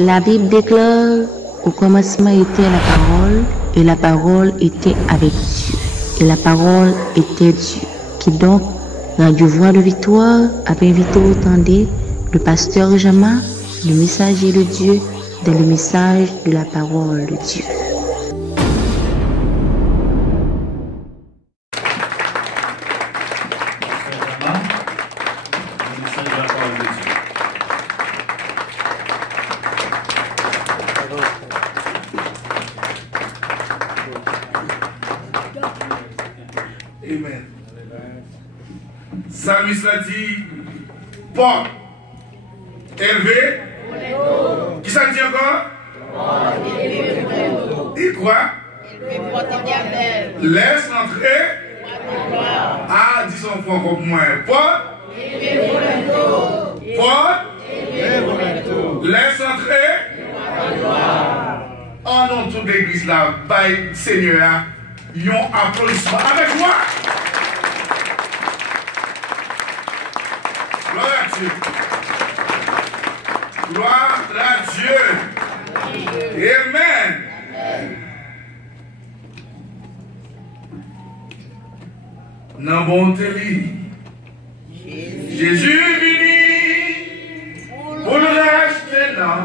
La Bible déclare, au commencement était la parole, et la parole était avec Dieu, et la parole était Dieu. Qui donc, Radio Voix de Victoire, a invité au tendez le pasteur Jama, le messager de Dieu, dans le message de la parole de Dieu. Amen. Psalmiste a dit, porte élevé. Qui ça dit encore? Et quoi? Laisse entrer. Ah, dis son enfant comme moi. Porte. Porte. Laisse entrer. En nom de toute l'église là, by Seigneur, yon applaudissement avec moi. Gloire à Dieu. Gloire à Dieu. Amen. Nan bonté li, Jésus vini pour nous racheter nan.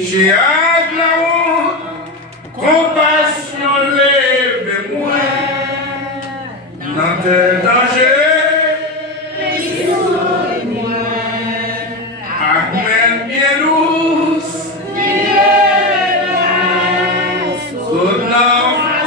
J'ai hâte la honte, compassion lève-moi, dans tes dangers, Amen bien douce, soutenant ma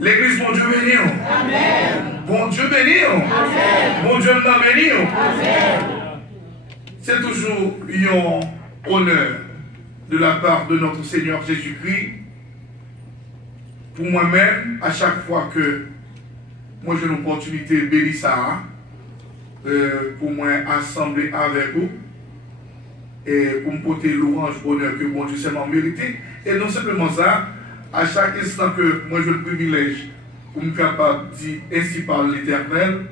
L'église, bon Dieu béni. Amen. Bon Dieu béni. Amen. Bon Dieu nous béni. Amen. C'est toujours un honneur de la part de notre Seigneur Jésus-Christ. Pour moi-même, à chaque fois que moi j'ai une opportunité bénie ça, pour moi assembler avec vous et pour me porter l'orange honneur que bon Dieu s'est mérité. Et non simplement ça, à chaque instant que moi j'ai le privilège pour me capable de dire ainsi par l'Éternel,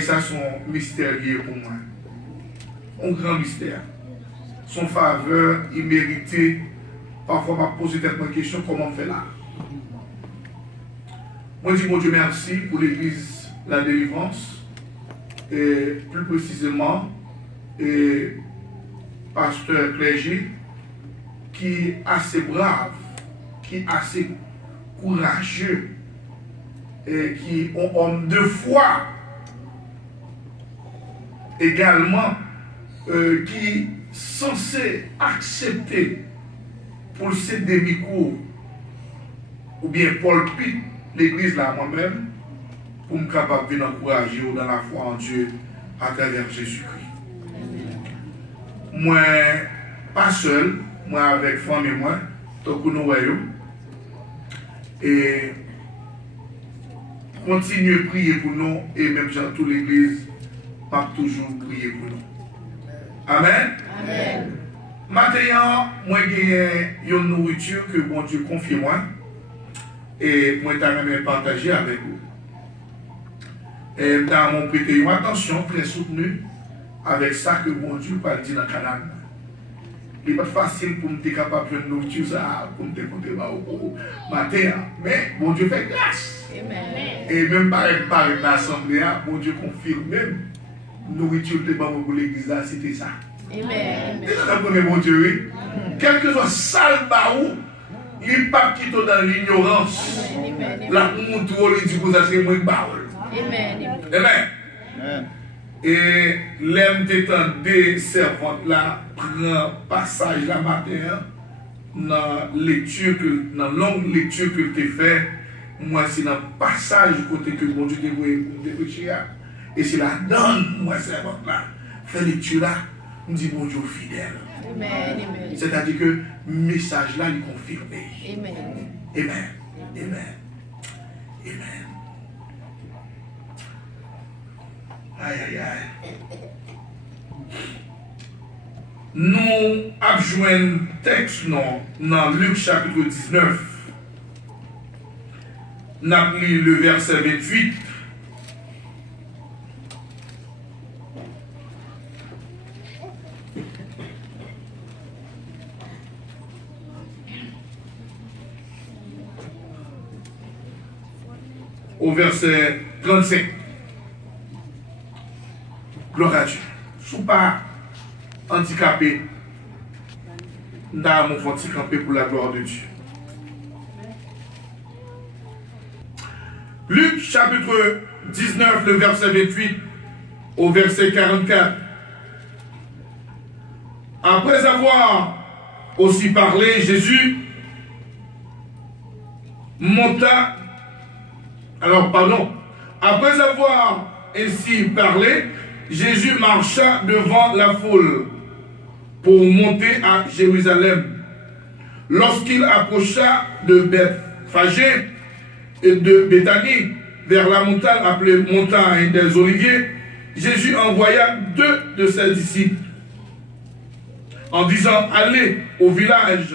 ça sont mystérieux pour moi. Un grand mystère. Son faveur immérité. Parfois, je me pose tellement de questions comment on fait là. Moi, je dis, mon Dieu, merci pour l'église La Délivrance. Et plus précisément, et pasteur clergé, qui est assez brave, qui est assez courageux, et qui est un homme de foi. Également, qui est censé accepter pour le céder micro ou bien Paul Pitt, l'église là moi-même, pour me capable d'encourager dans la foi en Dieu à travers Jésus-Christ. Moi, pas seul, moi avec femme et moi, donc nous voyons, et continuez à prier pour nous, et même dans toute l'église, pas toujours prier pour nous. Amen. Amen. Maintenant, moi j'ai une nourriture que bon Dieu confie moi et moi j'ai même partagé avec vous. Et dans mon prêter une attention très soutenue avec ça que bon Dieu va dire dans le canal. Il n'est pas facile pour me être capable de nourriture ça, pour me compter au matin, mais bon Dieu fait grâce. Amen. Et même par l'assemblée, bon Dieu confirme même. Nourriture de pour l'église là, c'était ça. Amen. Et ça, mon Dieu, oui. Quel que soit sale baou, il pas quitte dans l'ignorance. La honte ou les dit que ça c'est moins baou. Amen. Amen. Et l'aime d'étendre des servantes là, prend passage la matin, dans lecture que, dans longue lecture que tu fais, moi c'est dans passage côté que bon Dieu te voit pour me prêcher. Et c'est la donne, moi, c'est là. Fait lecture là, on dit bon Dieu fidèle. C'est-à-dire que le message là, il est confirmé. Amen. Amen. Amen. Amen. Aïe, aïe, aïe. nous avons un texte dans Luc chapitre 19. Nous avons lu le verset 28. Au verset 35. Gloire à Dieu. Si vous pas handicapé, nous avons handicapé pour la gloire de Dieu. Luc chapitre 19, le verset 28 au verset 44. Après avoir aussi parlé, Jésus monta. Après avoir ainsi parlé, Jésus marcha devant la foule pour monter à Jérusalem. Lorsqu'il approcha de Bethphagée et de Béthanie, vers la montagne appelée montagne des Oliviers, Jésus envoya 2 de ses disciples en disant: allez au village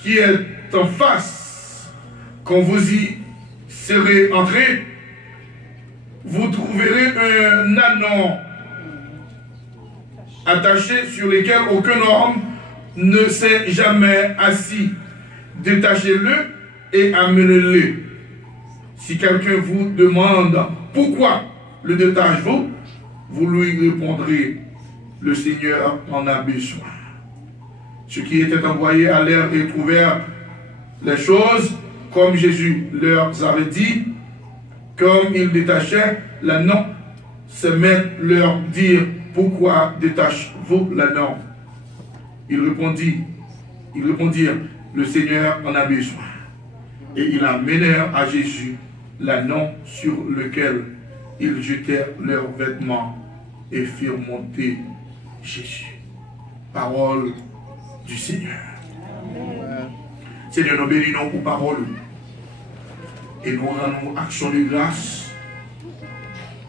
qui est en face. Quand vous y serez entrés, vous trouverez un ânon attaché sur lequel aucun homme ne s'est jamais assis. Détachez-le et amenez-le. Si quelqu'un vous demande pourquoi le détachez-vous, vous lui répondrez: le Seigneur en a besoin. Ceux qui étaient envoyés allèrent et trouvèrent les choses comme Jésus leur avait dit. Comme ils détachaient l'ânon, se mettent leur dire: pourquoi détachez-vous l'ânon? Ils répondirent: le Seigneur en a besoin. Et ils amenèrent à Jésus l'ânon sur lequel ils jetèrent leurs vêtements et firent monter Jésus. Parole du Seigneur. Amen. Seigneur, nous bénissons pour parole. Et nous rendons action de grâce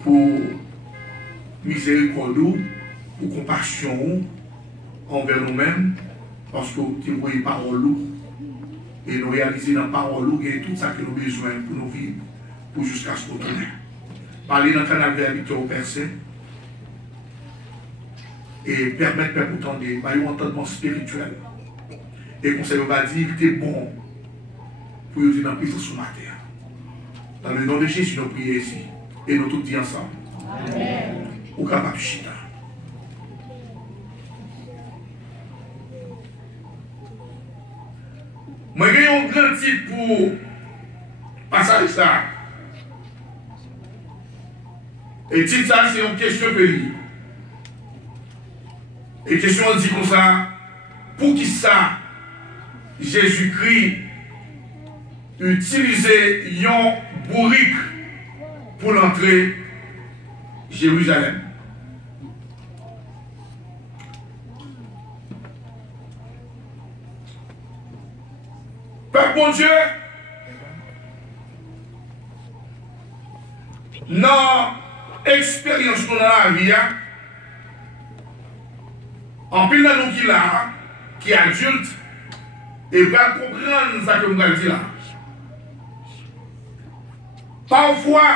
pour miséricorde, pour compassion envers nous-mêmes, parce que tu vois les paroles et nous réaliser dans la parole et tout ça que nous avons besoin pour nous vivre, pour jusqu'à ce qu'on tourne. Parler dans le canal vers Victor Percé et permettre Père pour tendre un entendement spirituel. Et qu'on ne va dire que tu es bon pour nous dire dans la puissance sur ma terre. Dans le nom de Jésus, nous prions ici. Et nous tous disons ensemble. Amen. Ou capable chita. Moi, j'ai un grand titre pour passer ça. Et titre ça, c'est une question pays. Et question dit comme ça: pour qui ça, Jésus-Christ utilisait un bourrique pour l'entrée Jérusalem? Père bon Dieu, dans l'expérience qu'on a dans la vie, en pile de nous qui est adulte, et va comprendre ce que nous allons dire là. Parfois,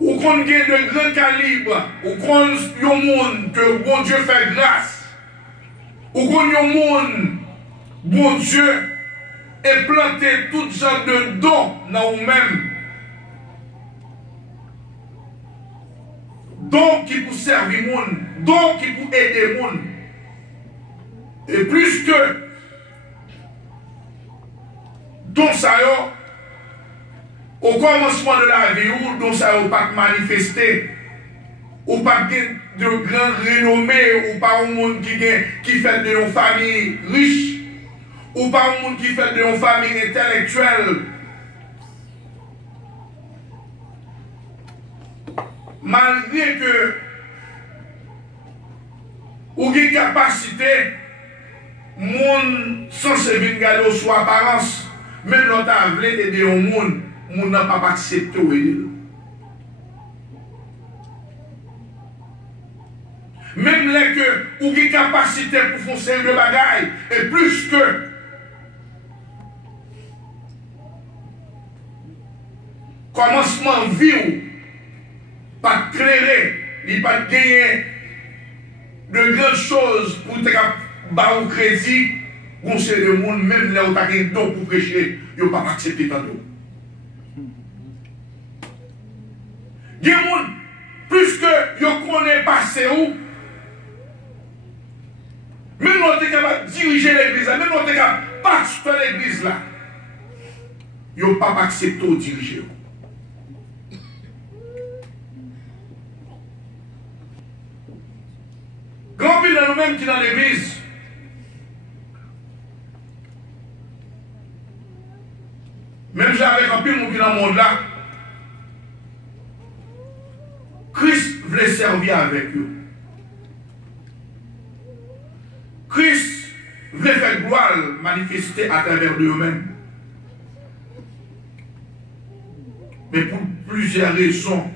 ou qu'on gagne de grands calibres, ou qu'on y a un monde que bon Dieu fait grâce, ou qu'on y a un monde, bon Dieu, est planté tout genre de dons dans nous-mêmes. Dons qui pour servir le monde, dons qui pour aider le monde. Et plus que dons ça au commencement de la vie, ou dons ça pas manifesté, ou pas de grandes renommées, ou pas un monde qui fait de nos familles riches, ou pas un monde qui fait de nos familles intellectuelles. Malgré que ou une capacité, monde sans se venir sous apparence, mais l'autre a voulu aider au monde, monde n'a pas accepté. Même les que ou qui capacité pour faire série de bagailles et plus que commencement vie pas clairer, il pas gagner de grandes choses pour te faire un crédit, conseil de monde, même là où tu as un don pour prêcher, il ne pas accepter ta don. Il y a des gens, plus que vous connaissez passer où, même si vous êtes capable de diriger l'église, même si vous êtes capable de passer l'église là, ils ne pas accepter de diriger. Grand pile dans nous-mêmes qui dans l'église, même si avec un pile qui dans le monde là, Christ voulait servir avec eux. Christ voulait faire gloire manifester à travers eux-mêmes. Mais pour plusieurs raisons,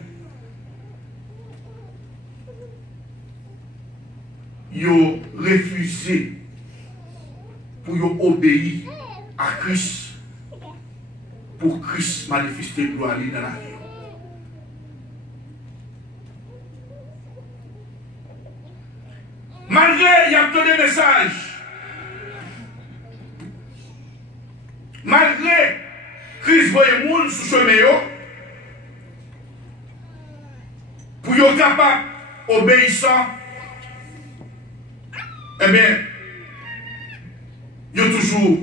ils ont refusé pour obéir à Christ, pour Christ manifester gloire dans la vie. Malgré, il y a des messages. Malgré, Christ voyait les gens sous chemin, pour être capable obéissant, eh bien, il y a toujours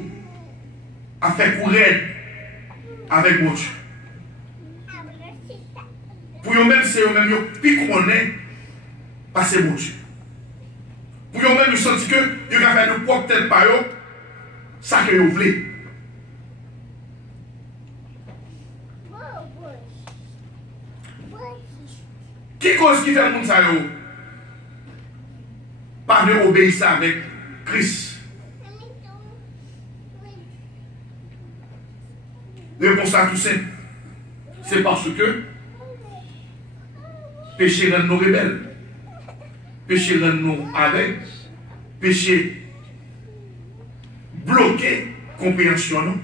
à faire courir avec mon Dieu. Pour eux-mêmes, c'est eux-mêmes qui connaissent passer mon Dieu. Pour eux-mêmes, ils sentent que ils ont fait de propre tête par eux, ça que vous voulez. Qui cause qui fait le monde ça? Pas de obéir avec Christ. Réponse à tout simple. C'est parce que péché rend nous rebelles. Péché rend nous aveugles. Péché bloqué compréhension nous.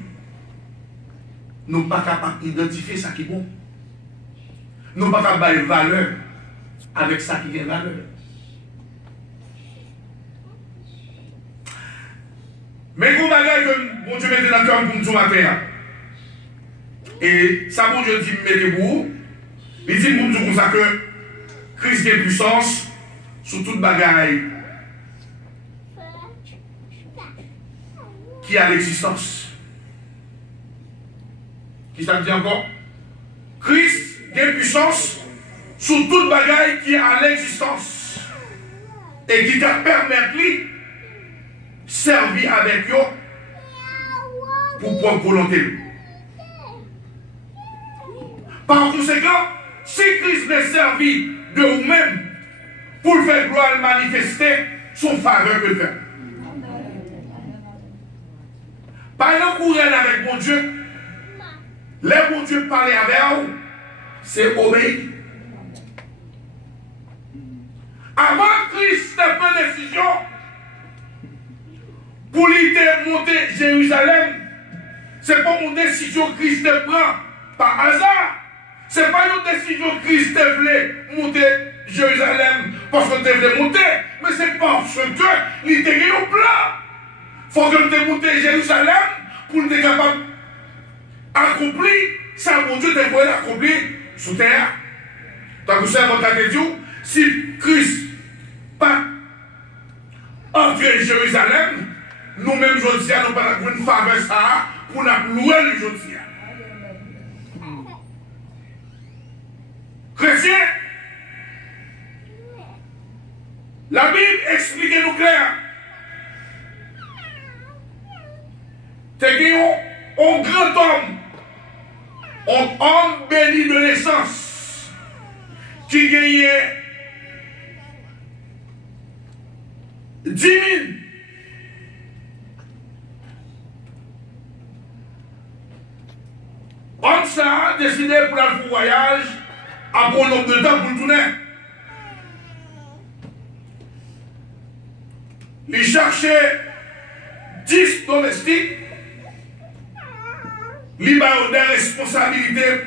Nous ne sommes pas capables d'identifier ça qui est bon. Nous ne sommes pas capables de valeur avec ça qui a valeur. Mais vous bagage que mon Dieu mette dans le cœur pour nous matin. Et ça, mon Dieu dit, mettez-vous. Il dit pour nous comme ça que Christ a puissance sur toute bagaille qui a l'existence. Qui ça dit encore? Christ a puissance sur toute bagaille qui a l'existence. Et qui t'a permis servir avec eux pour propre volonté. Par conséquent, si Christ n'est servi de vous-même pour le faire gloire manifester son faveur que le fait. Par exemple, courir avec mon Dieu, les bon Dieu parler avec vous, c'est obéir. Avant Christ a pris une décision pour lui monter Jérusalem, ce n'est pas une décision que Christ prend par hasard. Ce n'est pas une décision que Christ voulait monter Jérusalem parce qu'il voulait monter, mais c'est parce qu'il était un plan. Il faut que tu monte Jérusalem pour être capable d'accomplir ça, mon Dieu, tu voulu accomplir sous terre. Donc, vous savez, votre Dieu, si Christ pas entrer Jérusalem, nous-mêmes, aujourd'hui, nous pas une faveur ça pour nous louer le aujourd'hui. Chrétien, la Bible explique nous clair. C'est un grand homme, un homme béni de naissance, qui gagnait 10 000. Homme ça a décidé pour aller au voyage, après un nombre de temps pour le tourner. Il cherchait 10 domestiques. Il a des responsabilités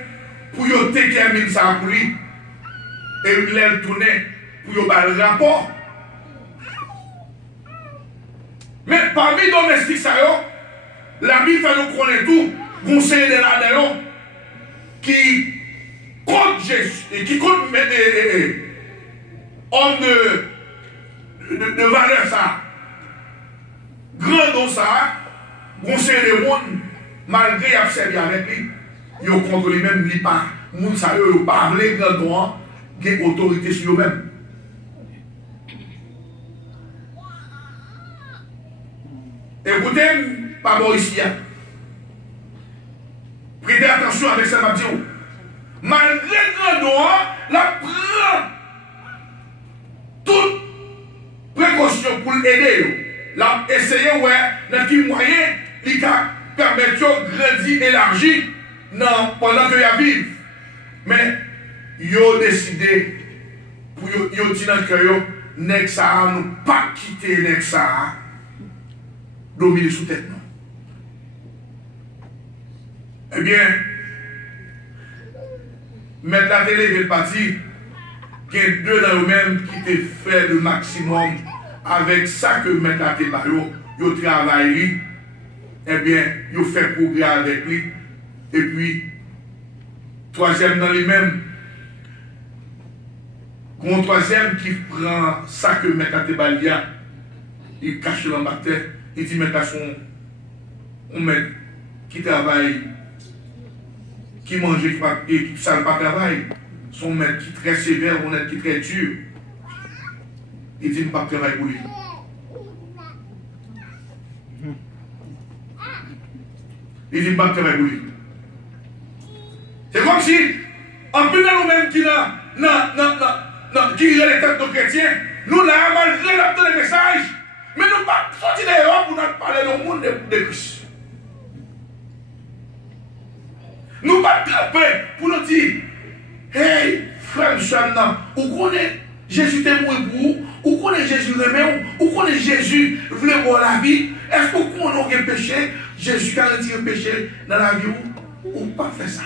pour y déterminer ça pour lui. Et il l'a tourné pour y avoir le rapport. Mais parmi les domestiques, la Bible fait nous connaître tout. Conseil de la qui compte Jésus et qui compte homme de valeur ça. Grand dans ça, conseil de monde, malgré qu'il a servi avec lui, il contre lui-même, il pas. Moun sa yo parler grand droit, il y a autorité sur eux-mêmes. Écoutez, pas bon ici. Prêtez attention avec ça, Mabdio. Malgré grand droit, la prend toute précaution pour l'aider. La essayer, ouais, dans quel moyen, il permet de grandir, élargir pendant qu'il y a vivre. Mais, ils ont décidé, pour ils ont dit dans le cœur, Nexa, nous pas quitter Nexa, dominer sous tête, non. Eh bien, mettre la télé et le parti, il y a deux dans eux-mêmes qui te fait le maximum avec ça que mettre la télé, ils travaillent, eh bien, ils fait progrès avec lui. Et puis, troisième dans lui-même, un troisième qui prend ça que mettre la télé, il cache dans la tête, il dit mettre à son maître qui travaille, qui mange et qui ne sale pas travail, son maître qui est très sévère, mon maître qui est très dur, il dit ne pas travailler pour lui. Il dit ne pas travailler pour lui. C'est comme si, en plus de nous-mêmes qui qui les têtes de chrétiens, nous là, malgré le message, mais nous ne pas sortir dehors pour nous parler dans le monde de Christ. Nous ne pas trapper pour nous dire, hey, frère, vous connaissez Jésus est mort pour vous, vous connaissez Jésus remet, vous connaissez Jésus voulait voir la vie, est-ce que vous connaissez le péché, Jésus a retiré le péché dans la vie ou pas faire ça?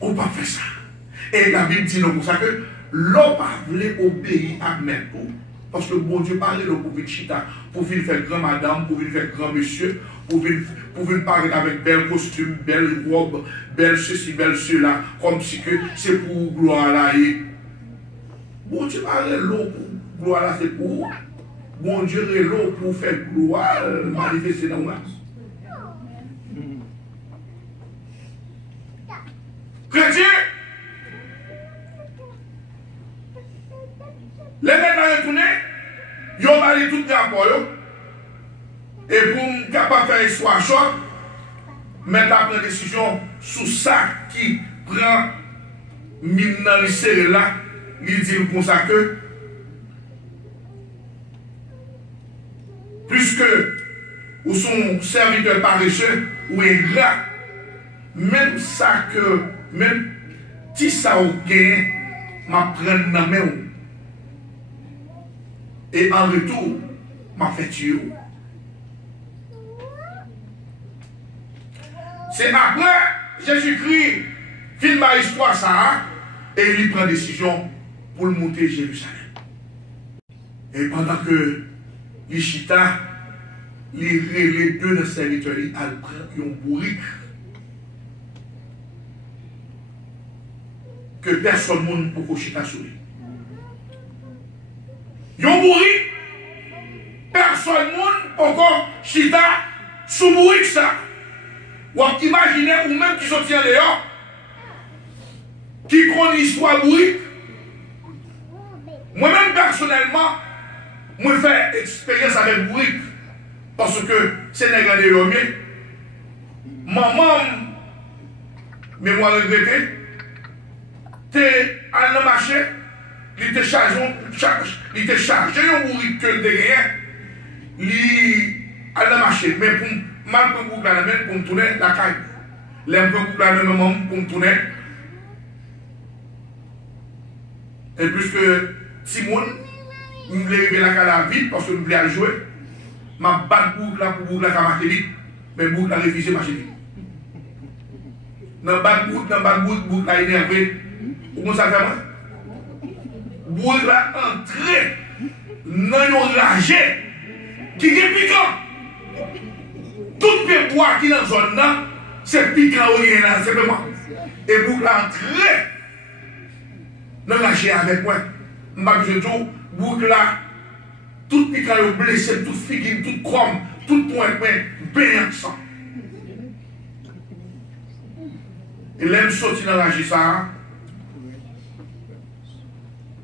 Ou pas faire ça. Et la Bible dit comme ça que l'homme voulait obéir à maître. Parce que bon Dieu parlait pour venir chita, pour venir faire grand madame, pour venir faire grand monsieur, pour venir parler avec bel costume, belle robe, belle ceci, belle cela, comme si que c'est pour gloire là. Bon Dieu parlait l'eau pour gloire là, c'est pour. Bon Dieu est l'eau pour faire gloire, manifester dans moi. Chrétien, les mecs retourner, ils ont parlé tout le rapport. Et pour ne pas faire histoire choc, mettre la décision sur ça qui prend maintenant les serrés là, il dit comme ça que, puisque ou son serviteur paresseux ou ingrat, même ça que, même si ça au gain, m'a prendre dans main. Et en retour, m'a fait tuer. C'est après Jésus-Christ filme ma histoire ça et il prend décision pour le monter Jérusalem. Et pendant que l'Ichita, les deux de serviteurs, ils ont bourrique que personne ne peut chita sur lui. Ils ont bourrique, personne ne peut chita sur bourrique ça. Ou imaginez, ou même qui sont dehors, qui connaissent l'histoire bourrique. Moi-même, personnellement, moi, fais expérience avec bourrique. Parce que c'est les gars de l'homme. Maman, mais moi, regretté, t'es à le marché, il te chargé un bourrique que de rien, il à le marché, mais pour mal pour la main pour me tourner la caille. L'aime pour la main pour me tourner. Et puisque Timon, je voulais arriver là la vite parce que je voulais jouer, je battre boucle là pour boucle là marcher vite, mais boucle là réfugé marcher vite. Dans boucle là énervé, comment ça fait moi? Boucle là entré dans un ragé qui est piquant. Tout le bois qui est dans la zone là, c'est piquant au rien, c'est vraiment. Et boucle là entré dans la ragé avec moi. Je dis, boucle là, tout piquant blessé, tout figuine, tout chrome, tout point, bien sang. Et là, je suis sorti dans la gissa,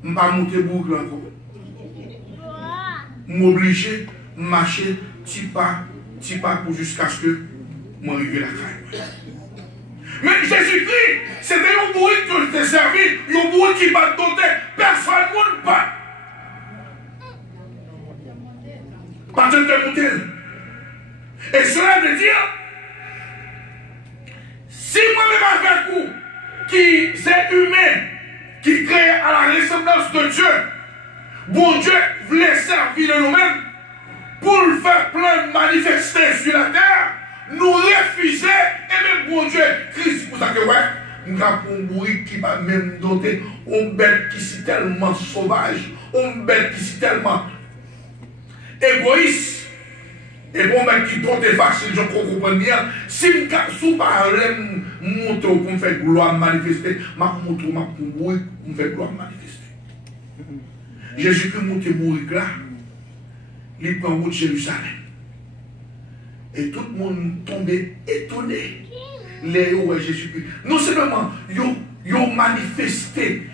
je ne vais pas monter boucle encore. Je suis obligé de marcher petit pas pour jusqu'à ce que je m'arrive à la caille. Mais Jésus-Christ, c'était un bruit que je t'ai servi, un bruit qui va te doter, personne ne pas. Pas de te monter. Et cela veut dire, si moi-même avec vous, qui c'est humain, qui crée à la ressemblance de Dieu, bon Dieu voulait servir de nous-mêmes pour le faire plein de manifester sur la terre, nous refuser, et même bon Dieu, Christ, pour ça que ouais, nous avons un bruit qui va même doter, une bête qui est tellement sauvage, une bête qui est tellement égoïste. Et bon, ben, qui doit être facile, je comprends bien. Si je ne parle monter pour me faire gloire manifester, je montre ma pour me faire gloire manifester. Jésus-Christ monte mourir là, il prend route Jérusalem. Et tout le monde tombe étonné. Les Jésus-Christ. Non seulement, ils ont manifesté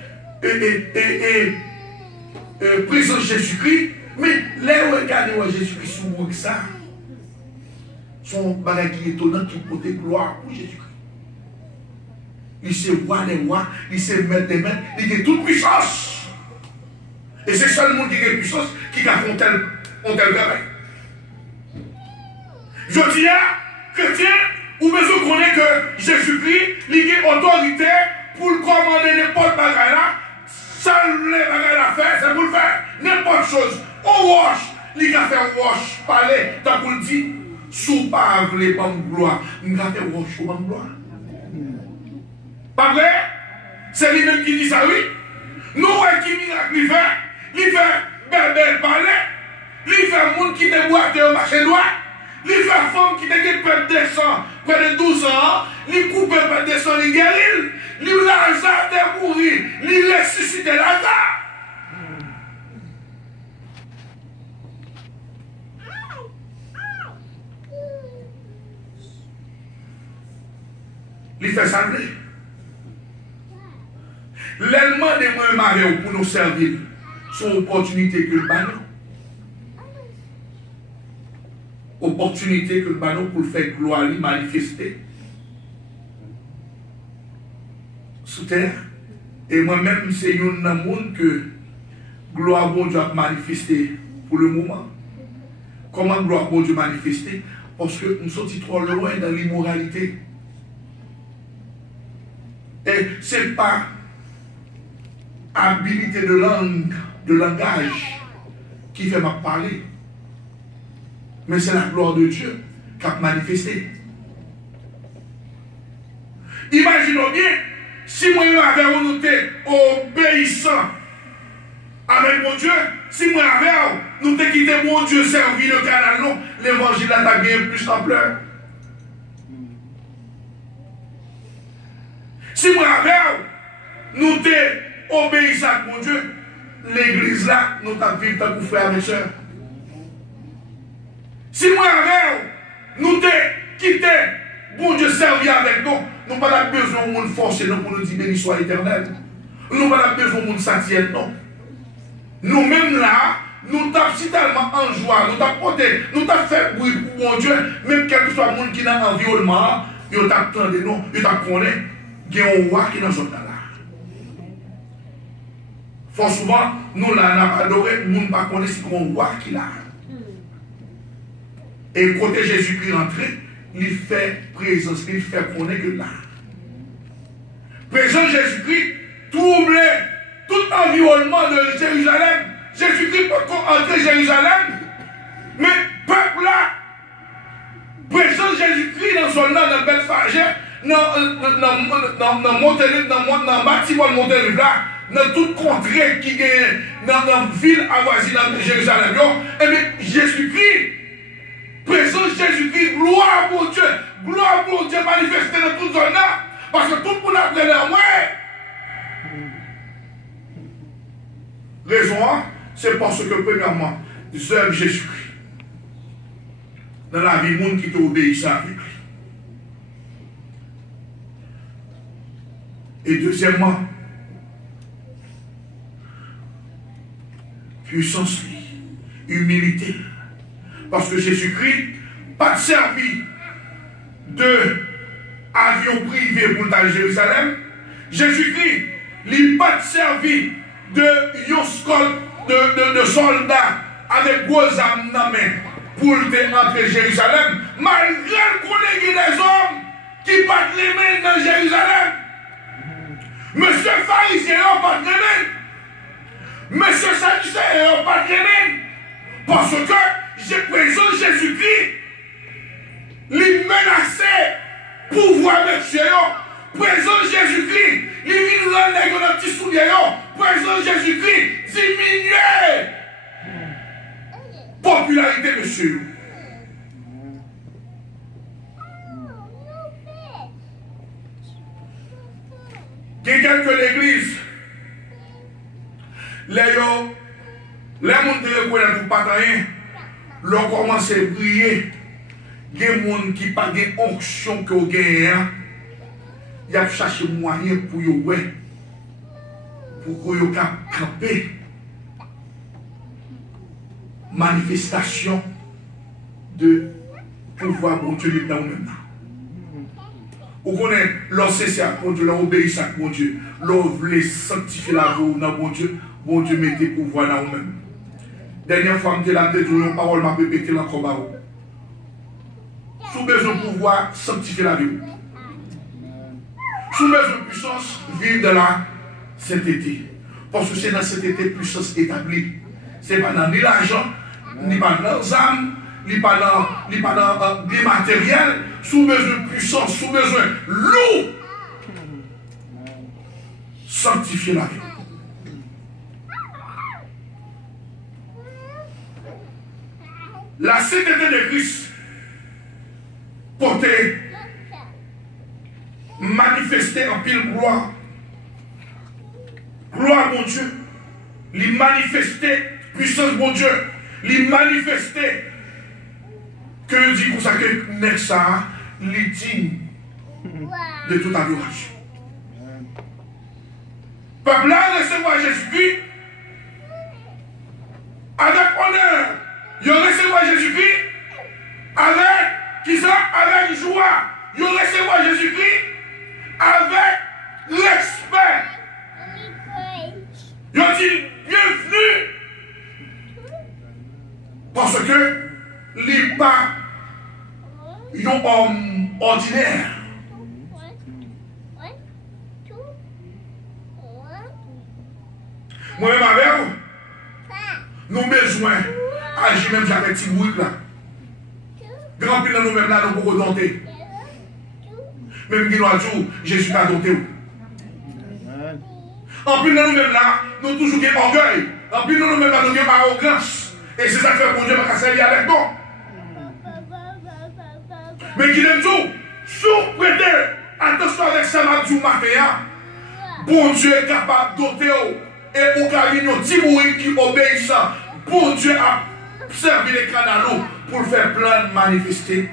présence Jésus-Christ, mais les regardez Jésus-Christ sous mourir ça. Son bagage qui est étonnant qui porte gloire pour Jésus-Christ. Il sait voir les rois, il sait mettre des mains, il a toute puissance. Et c'est seulement qui a puissance qui a fait un tel travail. Je dis à chrétien, ou besoin qu'on ait que Jésus-Christ, il a autorité pour commander n'importe quoi là. Seul les bagages à faire, c'est pour le faire. N'importe chose. On wash, il a fait wash, parler, tant qu'on le dit. Sous pas les bonnes gloire, nous avons fait roche aux bonnes gloire. Pas vrai? C'est lui-même qui dit ça, oui. Nous, qui miracle, il fait belle parler, il fait monde qui te boite au marché droit, il fait femme qui te perd des sang, près de 12 ans, il coupe près des sang, il guérit, il Lazare te mourir, il ressuscite Lazare. Il fait salver. L'élément des moyens mariés pour nous servir sont opportunités que le ballon. Opportunité que le ballon pour faire gloire lui manifester. Sous terre. Et moi-même, c'est un monde que gloire bon Dieu a manifesté pour le moment. Comment gloire bon Dieu manifester? Parce que nous sommes trop loin dans l'immoralité. Et ce n'est pas habilité de langue, de langage qui fait ma parler. Mais c'est la gloire de Dieu qui a manifesté. Imaginons bien, si moi j'avais été obéissant avec mon Dieu, si moi j'avais nous quitté mon Dieu servi le canal, non, l'évangile a bien plus d'ampleur. Si moi avec nous obéissons à mon Dieu, l'église là, nous t'avons vécu tant que frère et soeur. Si moi avec nous quitté, bon Dieu servi avec nous, nous n'avons pas besoin de monde forcer pour nous dire béni soit l'éternel. Nous n'avons pas besoin de monde satisfait, non. Nous-mêmes là, nous t'avons si tellement en joie, nous t'avons porté, nous t'avons fait bruit pour mon Dieu, même quel que soit le monde qui est dans l'environnement, nous t'avons entendu, nous t'avons connu. Il y a un roi qui est dans ce là. Fort souvent, nous l'avons adoré, nous ne connaissons pas si un roi qui l'a. Et côté Jésus-Christ rentré, il fait présence, il fait connaître que là. Présence Jésus-Christ, trouble tout environnement. seulement de Jérusalem. Jésus-Christ peut entrer Jérusalem, mais peuple là, présent Jésus-Christ dans son nom, dans Bethphagé, dans le bâtiment de Montélive là, dans toute contrée qui est dans la ville avoisinante de Jérusalem, et bien Jésus-Christ, présent Jésus-Christ, gloire pour Dieu manifestée dans toute zone là, parce que tout le monde a pris la moi. Raison, c'est parce que premièrement, j'aime Jésus-Christ. Dans la vie, monde qui t'obéit avec lui. Et deuxièmement, puissance, humilité. Parce que Jésus-Christ pas servi de avion privé pour aller à Jérusalem. Jésus-Christ n'a pas servi de soldats avec gros âmes dans la main pour entrer à Jérusalem, malgré qu'on ait des hommes qui battent les mains dans Jérusalem. Monsieur pharisien, on pas de mains. Monsieur sadducéen, on pas de mains. Parce que j'ai présent Jésus-Christ, lui menaçait pouvoir monsieur, présent Jésus-Christ, lui vient dans un petit soulier, présent Jésus-Christ, diminuer popularité monsieur. Quelqu'un que l'église, les gens qui ne pas rien, l'on commence à briller. Il y a des gens qui n'ont pas d'onction que vous gagnez. Il a cherché moyen pour vous camper. Manifestation de pouvoir bon Dieu dans nous-mêmes. Vous connaissez, l'obéissance à mon Dieu, l'obéissance à mon Dieu, l'ouvre sanctifier la vie dans mon Dieu mettez pouvoir dans vous-même. Dernière fois, je l'ai dit, une parole m'a répété dans le combat. Sous besoin de pouvoir sanctifier la vie. Sous besoin de puissance, vivre dans la sainteté. Parce que c'est dans cette puissance établie. Ce n'est pas dans ni l'argent, ni pas dans les âmes, ni pas dans des matériels. Sous besoin de puissance, sous besoin de l'eau. Sanctifier la vie. La sainteté de Christ portée, manifester en pile gloire. Gloire mon Dieu. Lui manifester puissance mon Dieu. Lui manifester que dit pour ça que Nexa lui digne de toute adoration. Peuple là recevoir Jésus-Christ avec honneur. Ils recevoir Jésus-Christ avec qui ça? Avec joie. Ils recevoir Jésus-Christ avec respect. Ils ont dit bienvenue. Parce que les pas un homme ordinaire. Moi-même avec vous, nous avons besoin d'agir même avec petit bruit là. Grand pile dans nous-mêmes là, nous pouvons dompter. Même qui nous a dit, Jésus a dompté. En plus dans nous-mêmes là, nous avons toujours un orgueil. En plus dans nous-mêmes là, nous avons arrogance. Et c'est ça que fait pour Dieu va servir avec nous. Mais qui aime tout, sous prêter attention avec ça du matin, bon Dieu est capable de dompter. Et au cas où nous avons qui obéissent, bon Dieu a servi les canaux pour faire plein de manifester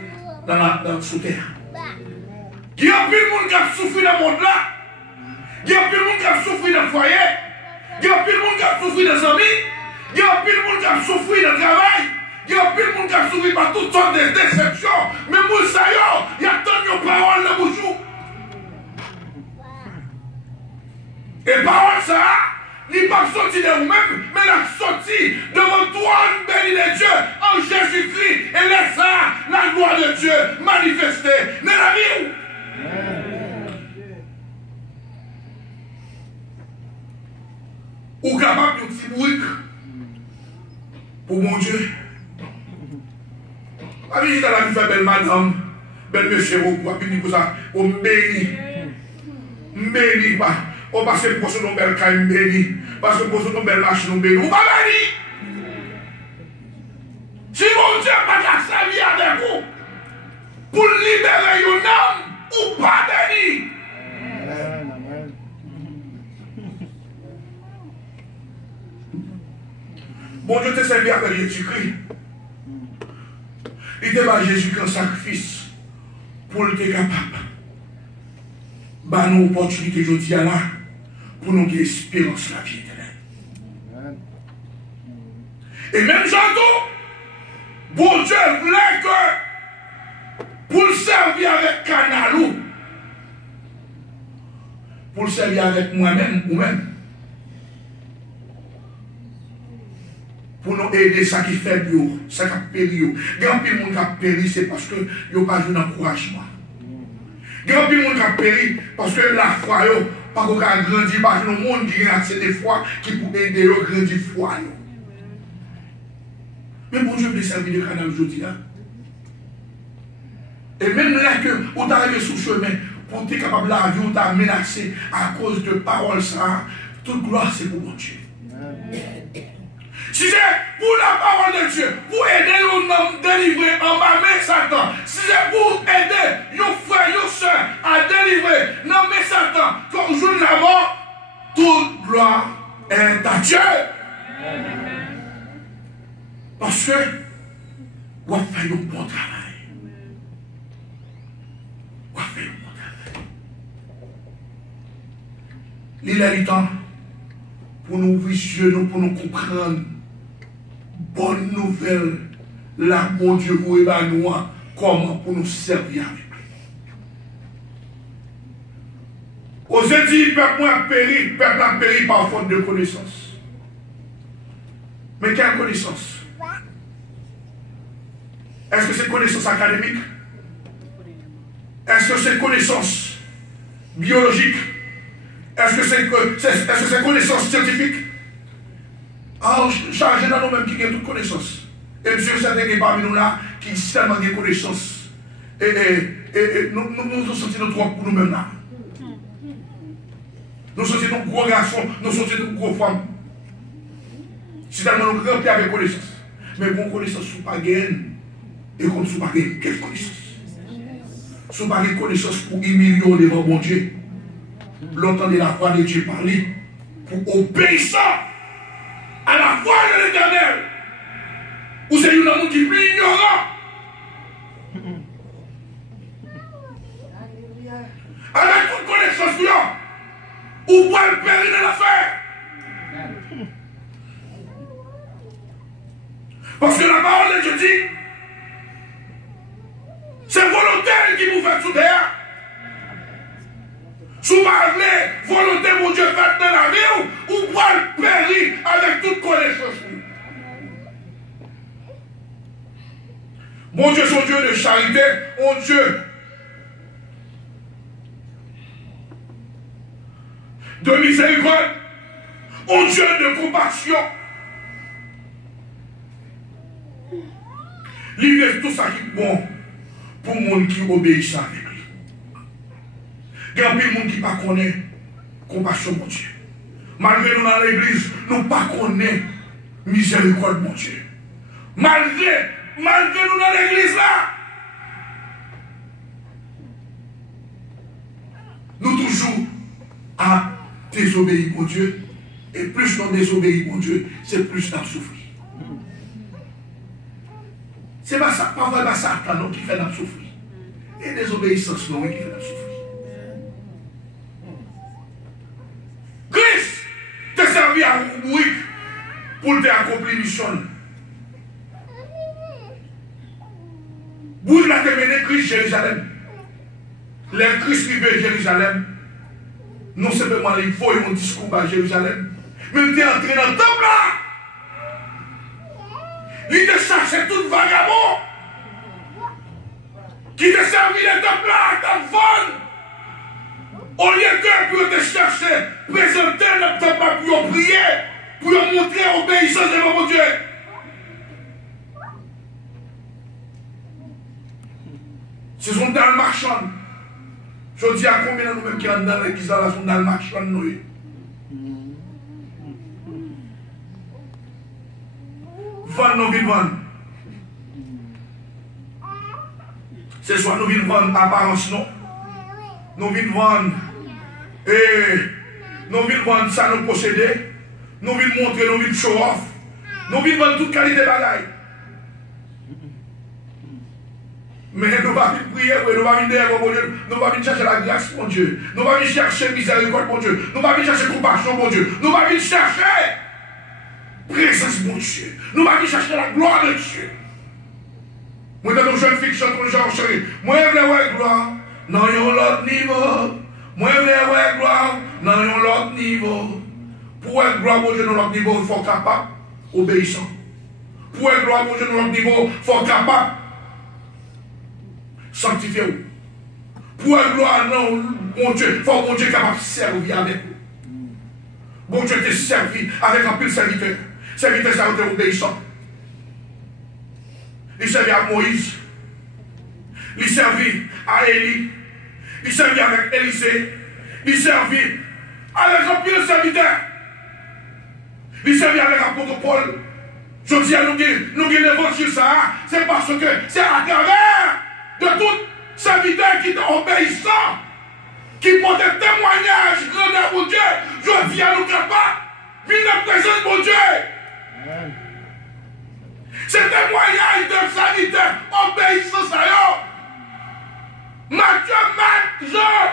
dans la sous-terre. Il y a plus de monde qui a souffert dans le monde là. Il y a plus de monde qui a souffert dans le foyer. Il y a plus de monde qui a souffert dans les amis. Il y a plus de monde qui a souffert dans le travail. Il y a plus de monde qui a souffert par toutes sortes de déceptions. Mais pour ça, il y a tant de paroles dans le bouchon. Et parole ça, il n'est pas sorti de vous-même, mais il a sorti de votre trône béni de Dieu en Jésus-Christ. Et laisse ça, la gloire de Dieu manifestée dans la vie. Ou capable petit bruit pour mon Dieu. Pas visiter à la vie, faire belle madame, belle monsieur, pour venir pour ça, pour me bénir. Béni pas. On passe pour son belle caille béni. Parce que pour son belle machine béni. Ou pas béni. Si mon Dieu n'a pas servi avec vous pour libérer une âme, ou pas béni. Bon Dieu t'a servi avec Jésus-Christ. Il t'a mis Jésus-Christ en sacrifice pour être capable. Bah, nous opportunité aujourd'hui là pour nous avoir espérance la vie éternelle. Et même j'entends, bon Dieu voulait que pour le servir avec Canalou, pour le servir avec moi-même ou même, pour nous aider ça qui fait bio, ça qui a péri. Grand pile monde qui a péri, c'est parce que il n'y a pas eu d'encouragement. Grand pile monde qui a péri parce que la foi, pas qu'on a grandi, parce que le monde qui a assez de foi qui peut aider à grandir foi. Mais bon Dieu veut servir de canal aujourd'hui. Et même là que vous arrivez sur le chemin, pour être capable de la vie, vous avez menacé à cause de paroles, ça, toute gloire c'est pour mon Dieu. Si c'est pour la parole de Dieu, pour aider un homme délivré en bas de Satan, si c'est pour aider un frère, une soeur à délivrer non mais Satan, comme jour de la mort, toute gloire est à Dieu. Parce que vous avez fait un bon travail. Vous avez fait un bon travail. Il est le temps pour nous ouvrir les yeux, pour nous comprendre. Bonne nouvelle, là, mon Dieu, vous et nous, comment pour nous servir avec lui. Osez dire, peuple a péri par faute de connaissance. Mais quelle connaissance? Est-ce que c'est connaissance académique? Est-ce que c'est connaissance biologique? Est-ce que c'est connaissance scientifique? Ah, chargé dans nous-mêmes qui ont toute connaissance. Et monsieur, certains parmi nous là, qui ont tellement de connaissances. Et nous sentons trop pour nous-mêmes là. Nous sentons nos gros garçons, nous sentons nos gros femmes. C'est tellement nous grands avec connaissance. Mais bon, connaissance, sous pas gain. Et comme sous pas gain, quelle connaissance? Sous pas gain connaissance pour humilier devant mon Dieu. L'entendre la voix de Dieu parler. Pour obéissant à la voix de l'Éternel. Ou c'est un homme qui est plus ignorant. Avec toute connaissance, ou pour le périr de l'affaire. Parce que la parole de Dieu dit, c'est volontaire qui vous fait sous terre. Sous parler, volonté, mon Dieu, fait dans la vie, ou pour le périr avec toute connaissance. Mon Dieu, son Dieu de charité, mon Dieu de miséricorde, mon Dieu de compassion. Il reste tout ça qui est bon pour le monde qui obéit avec lui. Il y a des gens qui ne connaissent pas compassion, mon Dieu. Malgré nous dans l'église, nous ne connaissons pas miséricorde, mon Dieu. Malgré nous dans l'église là, nous toujours à désobéir, mon Dieu. Et plus nous désobéissons, mon Dieu, c'est plus nous souffrir. C'est pas ça, pas Satan qui fait nous souffrir. Et désobéissance, non, qui fait nous souffrir. Christ t'a servi à vous pour t'accomplir mission. Vous l'avez mené Christ Jérusalem. Les Christ vivait Jérusalem. Non simplement il faut un discours à Jérusalem. Mais il était entré dans le temple là. Il te cherchait tout vagabond. Qui te servi le temple là, ta vente. Au lieu de pour te chercher, présenter le temple pour prier, pour montrer qui est dans l'église là, sont dans le marché. Vendre, nous venons vendre. C'est soit nous venons vendre apparence, non. Nous venons vendre. Et nous venons vendre ça, nous posséder. Nous venons montrer, nous venons show off. Nous venons vendre toute qualité de bagaille. Mais nous ne pouvons pas prier, nous ne pouvons pas venir mon Dieu. Nous ne pouvons pas chercher la grâce, mon Dieu. Nous ne pouvons pas chercher miséricorde, mon Dieu. Nous ne pouvons pas chercher compassion, mon Dieu. Nous ne pouvons pas chercher présence, mon Dieu. Nous ne pouvons pas chercher la gloire de Dieu. Moi, dans nos jeunes filles qui chantent mon genre, chérie. Moi, je veux voir gloire. Non, il y a l'autre niveau. Moi, je veux voir gloire. Non, il y a l'autre niveau. Pour être gloire, mon Dieu, dans l'autre niveau, il faut être capable, obéissant. Pour être gloire, mon Dieu, dans l'autre niveau, il faut être capable, sanctifié. Pour être gloire, non, mon Dieu, il faut mon Dieu capable de servir avec vous. Bon Dieu te servi avec un pile serviteur. Serviteur, ça a été obéissant. Il servait à Moïse. Il servit à Élie. Il servit avec Élisée. Il servit avec un pile serviteur. Il servit avec l'apôtre Paul. Je dis à nous avons l'évangile ça, c'est parce que c'est à travers de tout serviteur qui est obéissant, qui porte un témoignage grandeur pour Dieu. Je dis à nous capables, vivre la présence de Dieu. Amen. Ce témoignage de serviteur obéissant ça yo. Matthieu, Marc, Jean,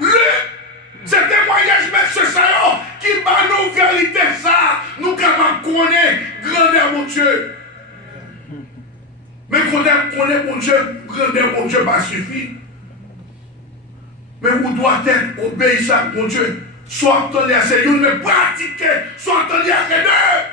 Luc, ce témoignage monsieur ça yo, qui bat nos vérités ça, nous capables de connaître grandeur mon Dieu. Mais connaître mon Dieu, grandeur mon Dieu pas suffit. Mais vous doit être obéissant mon Dieu. Soit entendu à ces une, mais pratiquer, soit entendu à ces deux.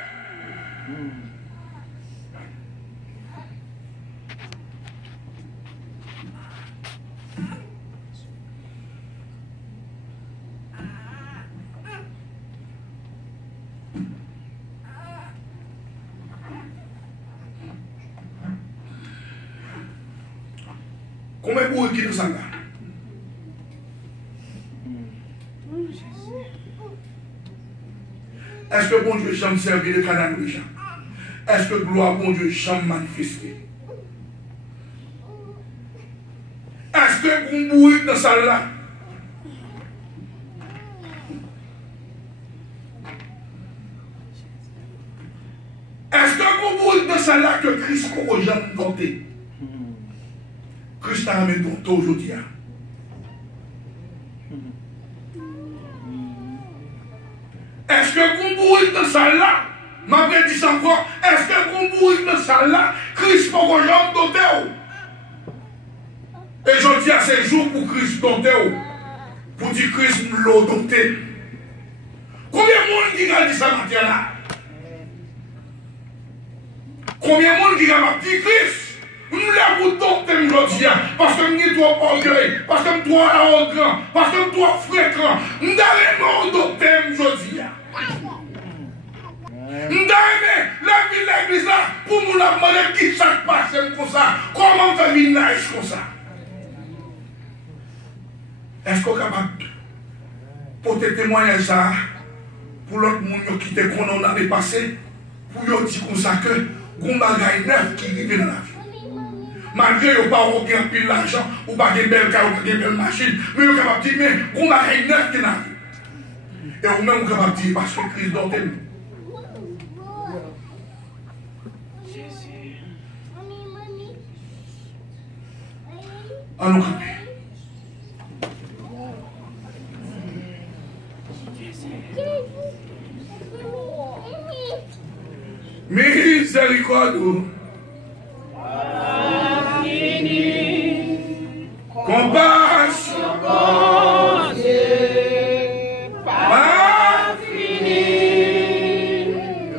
Combien de bourreaux qui nous sont là? Est-ce que bon Dieu jamais servi le Canaan déjà? Est-ce que gloire bon Dieu jamais manifesté? Est-ce que vous mourrez dans ça là? Est-ce que vous mourrez dans ça là que Christ n'a jamais dompté? Christ a amené dompté aujourd'hui. Est-ce que vous mourrez dans ça là? Ma vraie dit encore, est-ce que vous mourrez dans ça là? Christ n'a jamais dompté. Et je dis à ces jours pour Christ dompté. Pour dire Christ l'a dompté. Combien de monde qui a dit ça matin là? Combien de monde qui a dit Christ? Je ne vous dompter aujourd'hui parce que je suis trop orgueil, parce que je suis trop arrogant, parce que je suis trop fréquent. Je ne vous dompter aujourd'hui. Je ne la vie de l'église là pour nous demander qui ça passe comme ça, comment faire une nice comme ça. Est-ce qu'on est capable de porter témoignage ça pour l'autre monde qui était condamné l'année passée, pour lui dire comme ça que vous avez neuf qui arrive dans la vie. Malgré que vous n'avez pas pile l'argent, ou pas de belle car ou pas de belle machine, mais vous êtes capable de dire, mais vous avez neuf qui n'a vu. Et vous-même vous êtes capable de dire, parce que Christ dompte nous. Allons camper. Miséricorde. Compassion, bon Dieu, pas fini,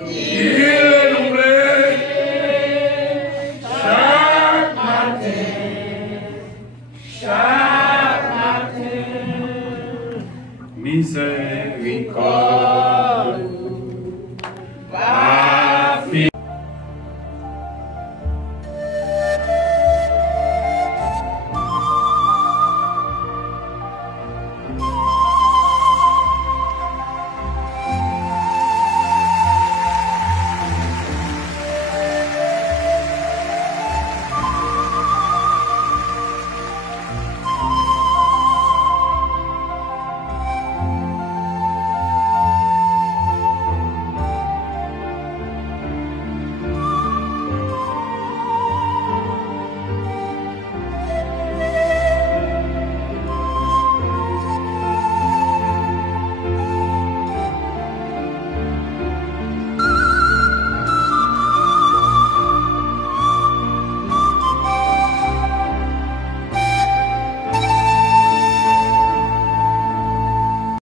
il est renouvelé chaque matin, miséricorde,